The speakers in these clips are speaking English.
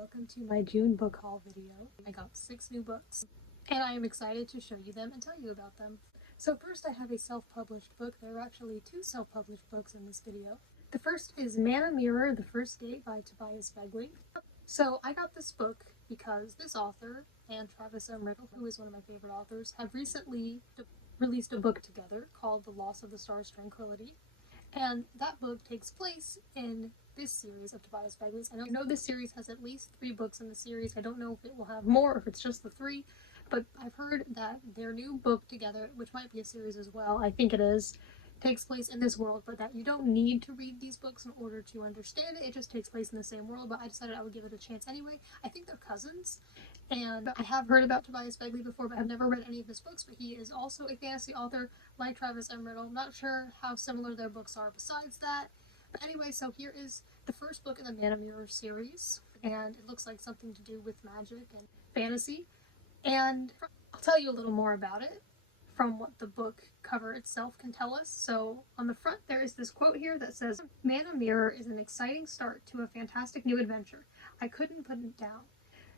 welcome to my June book haul video. I got 6 new books and I am excited to show you them and tell you about them. So first I have a self-published book. There are actually 2 self-published books in this video. The first is Man & Mirror, The First Date by Tobias Begley. So I got this book because this author and Travis M. Riddle, who is one of my favorite authors, have recently released a book together called The Loss of the Star's Tranquility. And that book takes place in this series of Tobias Begley's. I know this series has at least 3 books in the series. I don't know if it will have more or if it's just the 3, but I've heard that their new book together, which might be a series as well, I think it is, takes place in this world, but that you don't need to read these books in order to understand it. It just takes place in the same world, but I decided I would give it a chance anyway. I think they're cousins, and I have heard about Tobias Begley before, but I've never read any of his books, but he is also a fantasy author like Travis M. Riddle. I'm not sure how similar their books are besides that. But anyway, so here is the first book in the Man & Mirror series, and it looks like something to do with magic and fantasy. And I'll tell you a little more about it from what the book cover itself can tell us. So on the front there is this quote here that says, "Man & Mirror is an exciting start to a fantastic new adventure. I couldn't put it down,"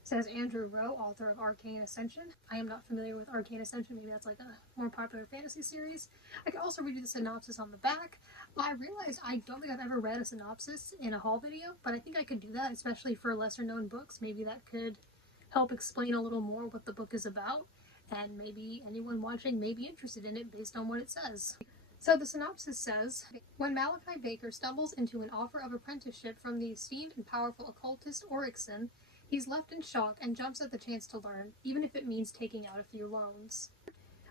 says Andrew Rowe, author of Arcane Ascension. I am not familiar with Arcane Ascension. Maybe that's like a more popular fantasy series. I can also read you the synopsis on the back. I realized I don't think I've ever read a synopsis in a haul video, but I think I could do that, especially for lesser known books. Maybe that could help explain a little more what the book is about, and maybe anyone watching may be interested in it based on what it says. So the synopsis says, when Malachi Baker stumbles into an offer of apprenticeship from the esteemed and powerful occultist Oryxon, he's left in shock and jumps at the chance to learn, even if it means taking out a few loans.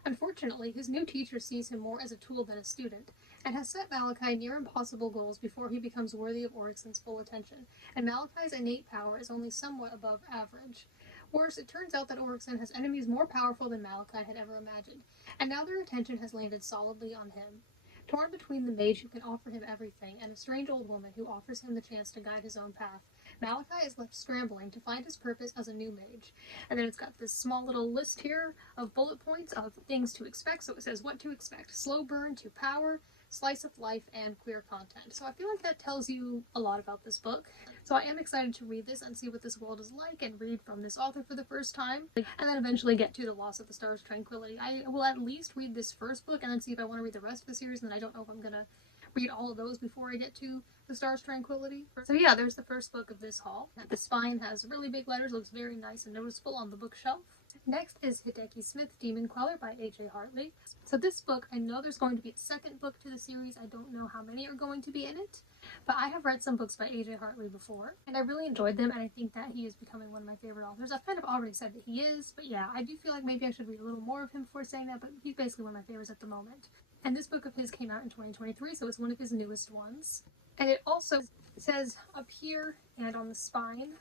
Unfortunately, his new teacher sees him more as a tool than a student, and has set Malachi near impossible goals before he becomes worthy of Oryxon's full attention, and Malachi's innate power is only somewhat above average. Worse, it turns out that Oryxon has enemies more powerful than Malachi had ever imagined, and now their attention has landed solidly on him. Torn between the mage who can offer him everything and a strange old woman who offers him the chance to guide his own path, Malachi is left scrambling to find his purpose as a new mage. And then it's got this small little list here of bullet points of things to expect. So it says what to expect: slow burn to power, slice of life, and queer content. So I feel like that tells you a lot about this book. So I am excited to read this and see what this world is like and read from this author for the first time, and then eventually get to The Loss of the Star's Tranquility. I will at least read this first book and then see if I want to read the rest of the series, and then I don't know if I'm gonna read all of those before I get to The Star's Tranquility. So yeah, there's the first book of this haul. The spine has really big letters, looks very nice and noticeable on the bookshelf. Next is Hideki Smith, Demon Queller by A.J. Hartley. So this book, I know there's going to be a second book to the series. I don't know how many are going to be in it, but I have read some books by A.J. Hartley before, and I really enjoyed them, and I think that he is becoming one of my favorite authors. I've kind of already said that he is, but yeah, I do feel like maybe I should read a little more of him before saying that, but he's basically one of my favorites at the moment. And this book of his came out in 2023, so it's one of his newest ones. And it also says up here and on the spine,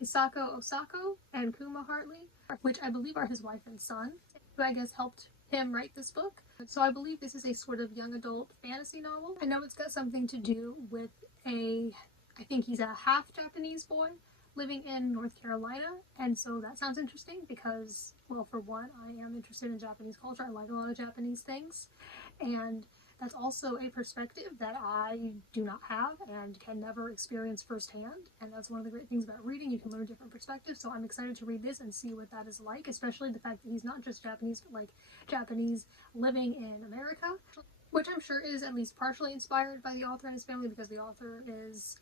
Hisako Osako and Kuma Hartley, which I believe are his wife and son, who I guess helped him write this book. So I believe this is a sort of young adult fantasy novel. I know it's got something to do with I think he's a half Japanese boy living in North Carolina, and so that sounds interesting because, well, for one, I am interested in Japanese culture. I like a lot of Japanese things, and that's also a perspective that I do not have and can never experience firsthand, and that's one of the great things about reading. You can learn different perspectives, so I'm excited to read this and see what that is like, especially the fact that he's not just Japanese, but like Japanese living in America, which I'm sure is at least partially inspired by the author and his family, because the author is,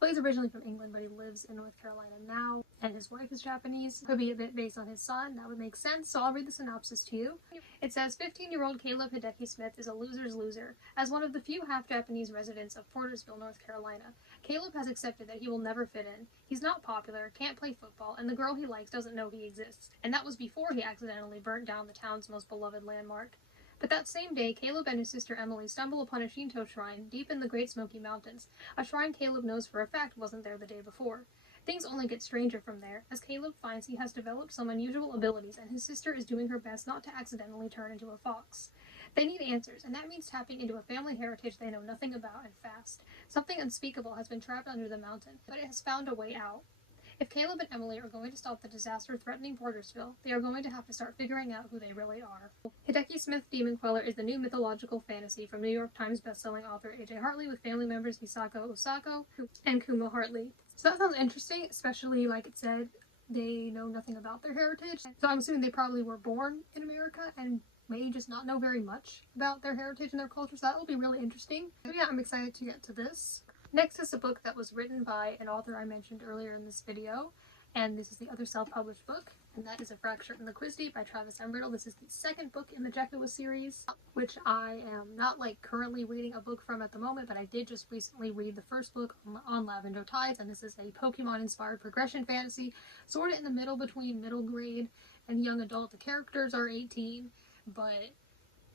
well, he's originally from England, but he lives in North Carolina now, and his wife is Japanese. Could be a bit based on his son, that would make sense, so I'll read the synopsis to you. It says, 15-year-old Caleb Hideki Smith is a loser's loser. As one of the few half-Japanese residents of Portersville, North Carolina, Caleb has accepted that he will never fit in. He's not popular, can't play football, and the girl he likes doesn't know he exists. And that was before he accidentally burnt down the town's most beloved landmark. But that same day, Caleb and his sister Emily stumble upon a Shinto shrine deep in the Great Smoky Mountains, a shrine Caleb knows for a fact wasn't there the day before. Things only get stranger from there, as Caleb finds he has developed some unusual abilities and his sister is doing her best not to accidentally turn into a fox. They need answers, and that means tapping into a family heritage they know nothing about, and fast. Something unspeakable has been trapped under the mountain, but it has found a way out. If Caleb and Emily are going to stop the disaster threatening Portersville, they are going to have to start figuring out who they really are. Hideki Smith, Demon Queller is the new mythological fantasy from New York Times bestselling author A.J. Hartley, with family members Hisako Osako and Kuma Hartley. So that sounds interesting, especially like it said, they know nothing about their heritage. So I'm assuming they probably were born in America and may just not know very much about their heritage and their culture. So that will be really interesting. So yeah, I'm excited to get to this. Next is a book that was written by an author I mentioned earlier in this video, and this is the other self-published book, and that is A Fracture in the Quiz-Deep by Travis Embrittle. This is the second book in the Jekyll series, which I am not like currently reading a book from at the moment, but I did just recently read the first book on Lavender Tides, and this is a Pokemon-inspired progression fantasy, sort of in the middle between middle grade and young adult. The characters are 18, but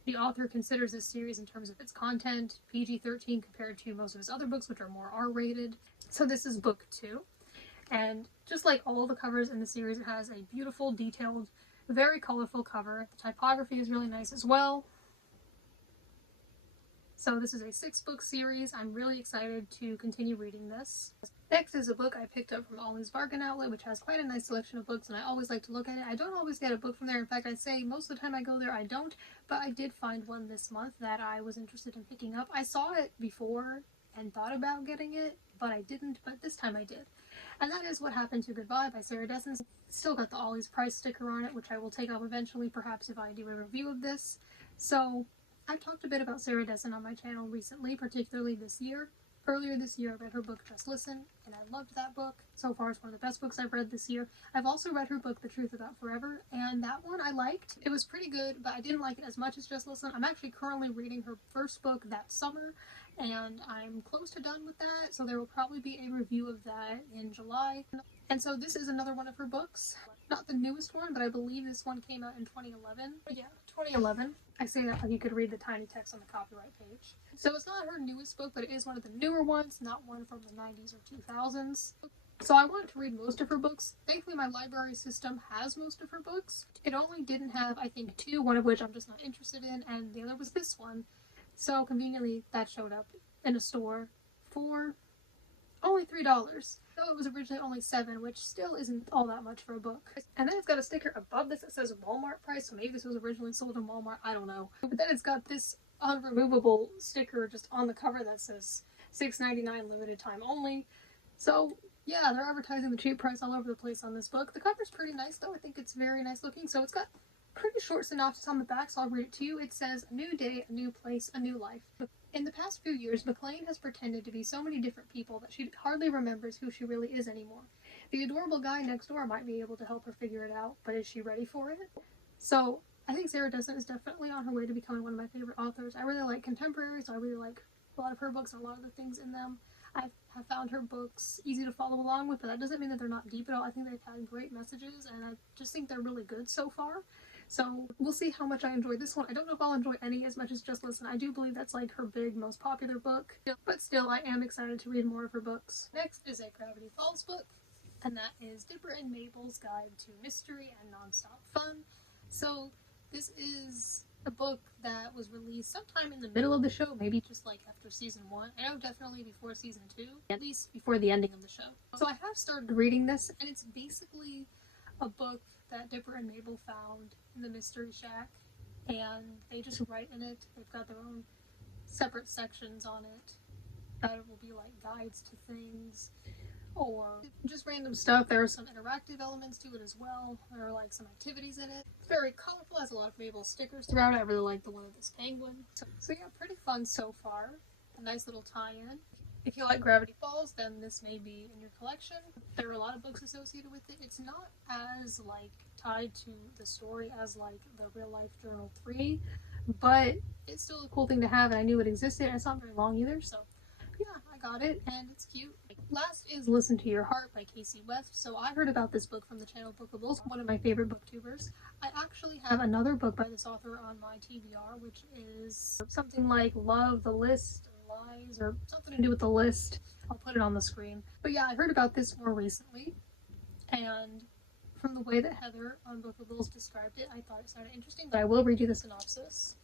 the author considers this series in terms of its content PG-13 compared to most of his other books, which are more R-rated. So this is book 2. And just like all the covers in the series, it has a beautiful, detailed, very colorful cover. The typography is really nice as well. So this is a 6-book series. I'm really excited to continue reading this. Next is a book I picked up from Ollie's Bargain Outlet, which has quite a nice selection of books, and I always like to look at it. I don't always get a book from there. In fact, I'd say most of the time I go there I don't, but I did find one this month that I was interested in picking up. I saw it before and thought about getting it, but I didn't, but this time I did. And that is What Happened to Goodbye by Sarah Dessen. Still got the Ollie's price sticker on it, which I will take off eventually, perhaps if I do a review of this. So I've talked a bit about Sarah Dessen on my channel recently, particularly this year. Earlier this year, I read her book Just Listen, and I loved that book. So far, it's one of the best books I've read this year. I've also read her book The Truth About Forever, and that one I liked. It was pretty good, but I didn't like it as much as Just Listen. I'm actually currently reading her first book that summer, and I'm close to done with that, so there will probably be a review of that in July. And so this is another one of her books. Not the newest one, but I believe this one came out in 2011. But yeah, 2011. I say that like you could read the tiny text on the copyright page. So it's not her newest book, but it is one of the newer ones, not one from the 90s or 2000s. So I wanted to read most of her books. Thankfully, my library system has most of her books. It only didn't have, I think, 2, one of which I'm just not interested in, and the other was this one. So conveniently, that showed up in a store for only $3. Though it was originally only $7, which still isn't all that much for a book. And then it's got a sticker above this that says Walmart price, so maybe this was originally sold in Walmart, I don't know. But then it's got this unremovable sticker just on the cover that says $6.99 limited time only. So yeah, they're advertising the cheap price all over the place on this book. The cover's pretty nice though, I think it's very nice looking. So it's got pretty short synopsis on the back, so I'll read it to you. It says, "A new day, a new place, a new life. In the past few years, McLean has pretended to be so many different people that she hardly remembers who she really is anymore. The adorable guy next door might be able to help her figure it out, but is she ready for it?" So I think Sarah Dessen is definitely on her way to becoming one of my favorite authors. I really like contemporary, so I really like a lot of her books and a lot of the things in them. I have found her books easy to follow along with, but that doesn't mean that they're not deep at all. I think they've had great messages, and I just think they're really good so far. So we'll see how much I enjoy this one. I don't know if I'll enjoy any as much as Just Listen. I do believe that's like her big, most popular book, but still I am excited to read more of her books. Next is a Gravity Falls book, and that is Dipper and Mabel's Guide to Mystery and Nonstop Fun. So this is a book that was released sometime in the middle of the show, maybe just like after season 1. I know definitely before season 2, at least before the ending of the show. So I have started reading this, and it's basically a book that Dipper and Mabel found in the Mystery Shack, and they just write in it. They've got their own separate sections on it that will be like guides to things or just random stuff. There are some interactive elements to it as well. There are like some activities in it. It's very colorful, has a lot of Mabel stickers throughout. I really like the one with this penguin. So yeah, pretty fun so far. A nice little tie-in. If you like Gravity Falls, then this may be in your collection. There are a lot of books associated with it. It's not as like tied to the story as like the Real Life Journal 3, but it's still a cool thing to have, and I knew it existed, and it's not very long either, so yeah, I got it, and it's cute. Last is Listen to Your Heart by Casey West. So I heard about this book from the channel Bookables, one of my favorite booktubers. I actually have another book by this author on my TBR, which is something like Love, the List, Lies, or something to do with the list. I'll put it on the screen. But yeah, I heard about this more recently, and from the way that Heather on Bookables described it, I thought it sounded interesting, but I will read you the synopsis.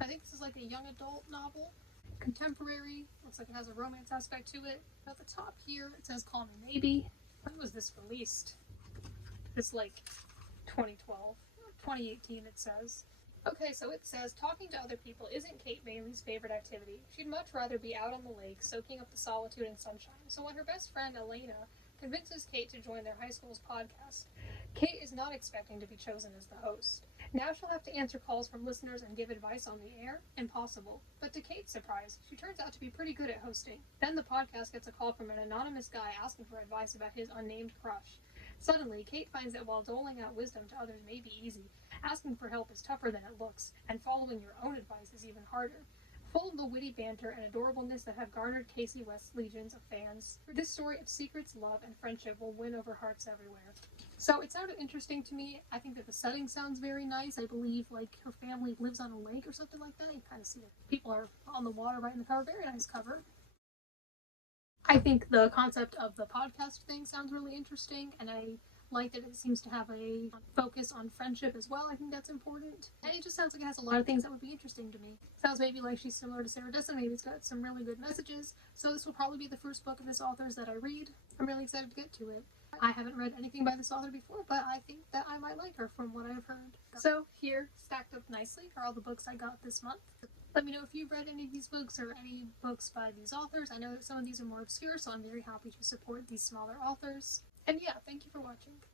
I think this is like a young adult novel. Contemporary. Looks like it has a romance aspect to it. At the top here, it says Call Me Maybe. When was this released? It's like 2012. 2018 it says. Okay, so it says, talking to other people isn't Kate Bailey's favorite activity. She'd much rather be out on the lake, soaking up the solitude and sunshine. So when her best friend, Elena, convinces Kate to join their high school's podcast. Kate is not expecting to be chosen as the host. Now she'll have to answer calls from listeners and give advice on the air? Impossible. But to Kate's surprise, she turns out to be pretty good at hosting. Then the podcast gets a call from an anonymous guy asking for advice about his unnamed crush. Suddenly, Kate finds that while doling out wisdom to others may be easy, asking for help is tougher than it looks, and following your own advice is even harder. Full of the witty banter and adorableness that have garnered Casey West's legions of fans, this story of secrets, love, and friendship will win over hearts everywhere. So it sounded interesting to me. I think that the setting sounds very nice. I believe, like, her family lives on a lake or something like that. You kind of see that people are on the water right in the cover. Very nice cover. I think the concept of the podcast thing sounds really interesting, and I like that it seems to have a focus on friendship as well. I think that's important. And it just sounds like it has a lot of things that would be interesting to me. Sounds maybe like she's similar to Sarah Decimated. It's got some really good messages. So this will probably be the first book of this author's that I read. I'm really excited to get to it. I haven't read anything by this author before, but I think that I might like her from what I've heard. So here, stacked up nicely, are all the books I got this month. Let me know if you've read any of these books or any books by these authors. I know that some of these are more obscure, so I'm very happy to support these smaller authors. And yeah, thank you for watching.